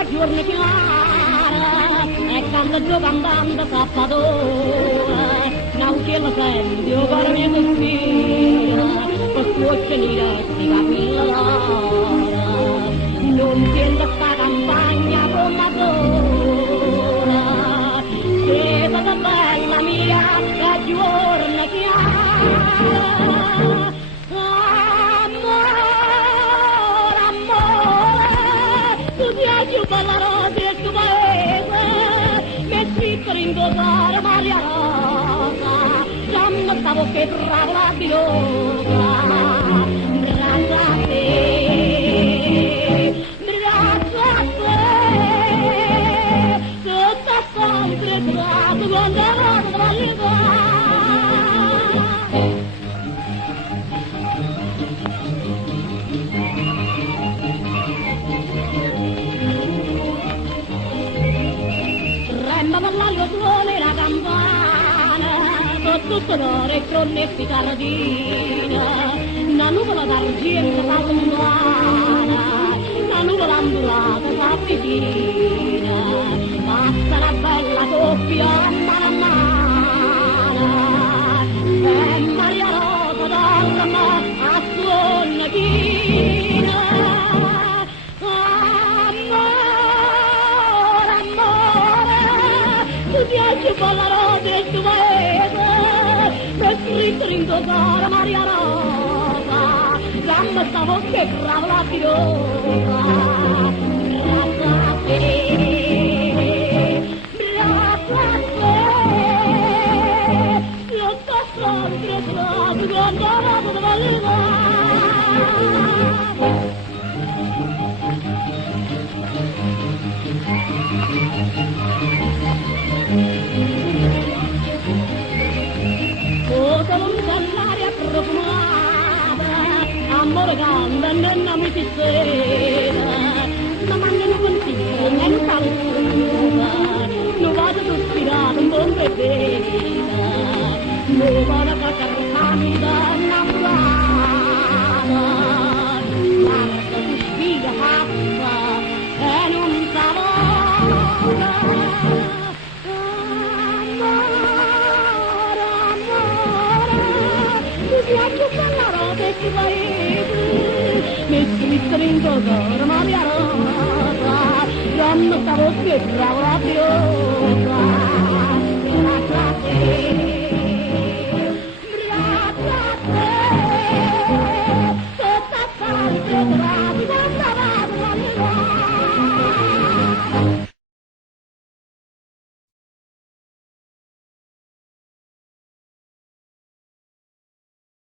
la giorni chiara e quando giocando sappatore non che lo senti io per mia sospira per cuoccia nera si capilla l'ora non sento sta campagna con la sola che cosa bella mia la giorni chiara balla rosa e tu paese che scritto ringodare Maria Rosa già non stavo che bravo la pilota grazie a te tutta sempre trovato quando ero tra le suona la campana tutto l'ore e connessi cardina una nuvola d'argento fa lontana una nuvola ambulata fa vicina passa la bella coppia a mano a mano e Maria Rosa dorme a suona china piace con la rosa e tu paese per scritto ringodare Maria Rosa gamma stavo che bravo la pilota grazie a te io sto sempre bravo quando ero tra le amore canta e non mi si sera ma mandano consiglio e non paura non vado sospirare un buon bevera non vado a casa camida innamorata guarda tu spiga fatta e non s'amora piace con la rosa e ti paese metti ringodare Maria Rosa dammi sta voce brava la pilota